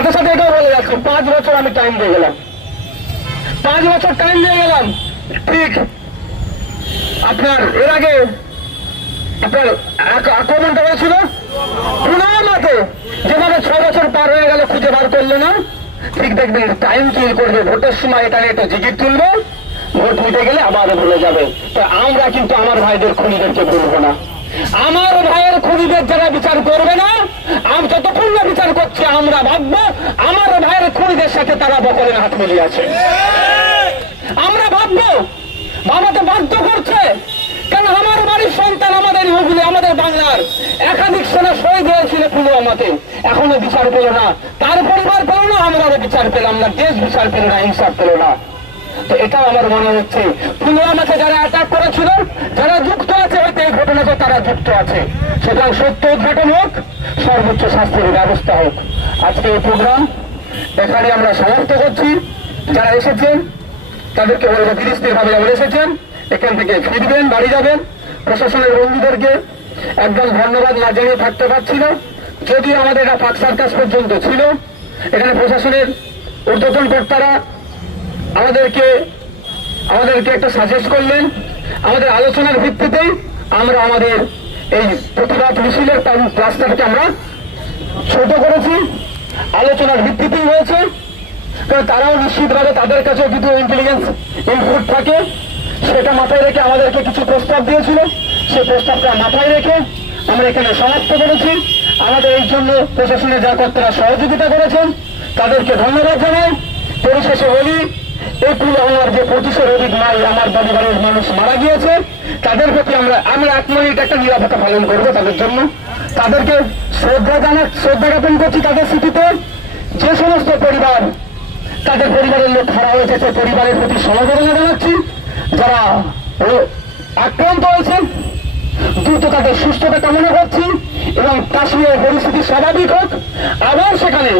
সাথে সাথে এটাও বলে যাচ্ছি, পাঁচ বছর আমি টাইম দিয়ে গেলাম। পাঁচ বছর টাইম দিয়ে গেলাম। ঠিক। আপনার, এর আগে ভোটের সময় ভোট মিটে গেলে আবার ভুলে যাবে। আমরা কিন্তু আমার ভাইদের খুনিদেরকে ভুলবো না। আমার ভাইয়ের খুনিদের যারা বিচার করবে না, আমি যতক্ষণ না বিচার করছি, আমরা ভাববো সাথে তারা বকলের হাত মিলিয়ে আছে আমরা ভাববো বাবাতে বাধ্য করছে, কেন আমার বাড়ির সন্তান আমাদের হুগলি আমাদের বাংলার একাধিক সেনা শহীদ হয়েছিল পুলওয়ামাতে। এখনও বিচার পেল না, তার পরিবার পেল না আমরাও বিচার পেলাম না, দেশ বিচার পেল না ইনসাফ পেল না। তো এটাও আমার মনে হচ্ছে, পুলওয়ামাকে যারা অ্যাটাক করেছিল, যারা যুক্ত আছে, হয়তো এই ঘটনাতে তারা যুক্ত আছে। সুতরাং সত্য উদ্ঘাটন হোক, সর্বোচ্চ শাস্তির ব্যবস্থা হোক। আজকে এই প্রোগ্রাম এখানে আমরা সমাপ্ত করছি। যারা এসেছেন, তাদেরকে বলব ধীরস্থির ভাবে যেমন এসেছেন, এখান থেকে ফিরবেন, বাড়ি যাবেন। প্রশাসনের বন্ধুদেরকে একদম ধন্যবাদ না জানিয়ে থাকতে পারছি না। যদিও আমাদের এটা পাক সার্কাস পর্যন্ত ছিল, এখানে প্রশাসনের ঊর্ধ্বতন কর্তারা আমাদেরকে আমাদেরকে একটা সাজেস্ট করলেন। আমাদের আলোচনার ভিত্তিতেই আমরা আমাদের এই প্রতিবাদ মিছিলের রাস্তাটাকে আমরা ছোট করেছি। আলোচনার ভিত্তিতেই হয়েছে। কারণ তারাও নিশ্চিতভাবে তাদের কাছে কিছু ইন্টেলিজেন্স ইনপুট থাকে। সেটা মাথায় রেখে আমাদেরকে কিছু প্রস্তাব দিয়েছিল। সেই প্রস্তাবটা মাথায় রেখে আমরা এখানে সমাপ্ত করেছি। আমাদের এই জন্য প্রশাসনের কর্তারা সহযোগিতা করেছেন, তাদেরকে ধন্যবাদ জানাই। পরিশেষে বলি, এপ্রিল আমার যে পঁচিশে অধিক মাই আমার পরিবারের মানুষ মারা গিয়েছে, তাদের প্রতি আমরা আমি এক একটা নিরাপত্তা পালন করব তাদের জন্য। তাদেরকে শ্রদ্ধা জানা শ্রদ্ধা জ্ঞাপন করছি তাদের স্মৃতিতে। যে সমস্ত পরিবার, তাদের পরিবারের লোক হারা হয়েছে সে পরিবারের প্রতি সমবেদনা জানাচ্ছি। যারা আক্রান্ত হয়েছে দ্রুত তাদের সুস্থতা কামনা করছি এবং কাশ্মীরের পরিস্থিতি স্বাভাবিক হোক। আবার সেখানে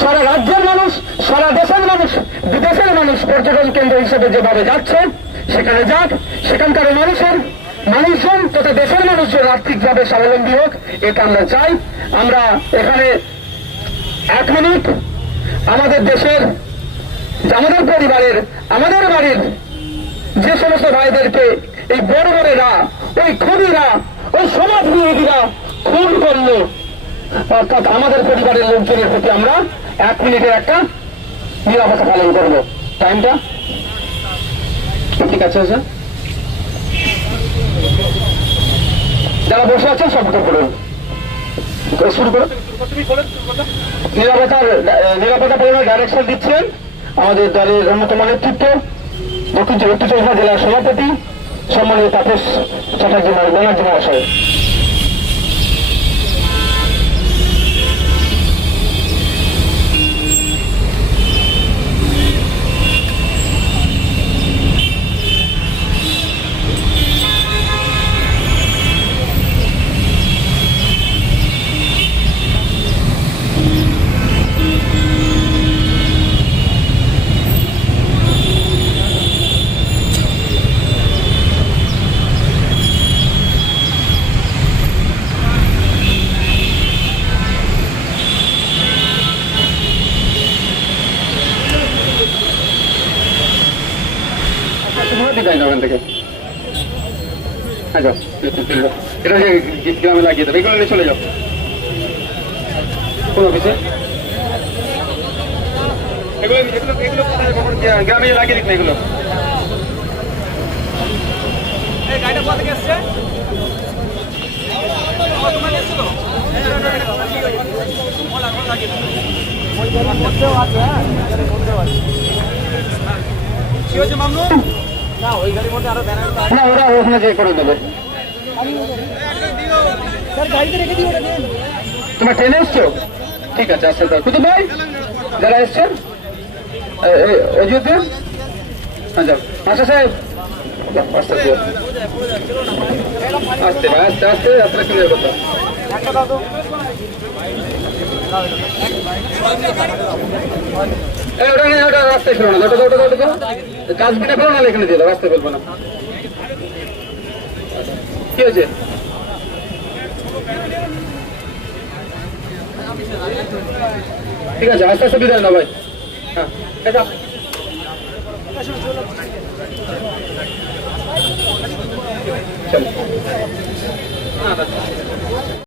সারা রাজ্যের মানুষ, সারা দেশের মানুষ, বিদেশের মানুষ পর্যটন কেন্দ্র হিসেবে যেভাবে যাচ্ছে, সেখানে যাক। সেখানকার মানুষের মানুষজন তথা দেশের মানুষজন আর্থিকভাবে স্বাবলম্বী হোক, এটা আমরা চাই। আমরা এখানে এক মিনিট আমাদের দেশের আমাদের পরিবারের, আমাদের বাড়ির যে সমস্ত ভাইদেরকে এই বড় বড়েরা, ওই খুনিরা, ওই সমাজ বিরোধীরা খুন করল। অর্থাৎ আমাদের পরিবারের লোকজনের প্রতি আমরা এক মিনিটের একটা নিরাপত্তা পালন করব। টাইমটা? ঠিক আছে, স্যার? যারা বসে আছেন সবটা করুন শুরু করুন। নিরাপত্তার, নিরাপত্তা পরিমাণ ডাইরেকশন দিচ্ছেন আমাদের দলের অন্যতম নেতৃত্ব, দক্ষিণ চব্বিশ জেলার সভাপতি সম্মানীয় তাপস চ্যাটার্জি ব্যানার্জি মহাশয়। বিদায় যাও এখান থেকে? হ্যাঁ যাও এটা যে গ্রামে লাগিয়ে দেবে এগুলো নিয়ে চলে যাও। কোন অফিসে? এগুলো এগুলো এগুলো গ্রামে লাগিয়ে দিক না এগুলো। গাড়িটা কোথা থেকে এসছে? কি হয়েছে না, ওরা ওখানে যে করে দেবে। তোমার ট্রেনে এসছো? ঠিক আছে আসতে দাও। কুতুব ভাই, যারা এসছেন অযোধ্যা হ্যাঁ যাও। আচ্ছা সাহেব, আস্তে আস্তে ভাই আস্তে আস্তে যাত্রা ক্লিয়ার হবে। একটা এই ওটা নিয়ে, ওটা রাস্তায় ফেলো না ওটা ওটা ওটা কাজ বিটা ফেলো না এখানে দিয়ে রাস্তায় ফেলব না। কি হয়েছে? ঠিক আছে, আস্তে আস্তে বিদায় না ভাই। হ্যাঁ চলো।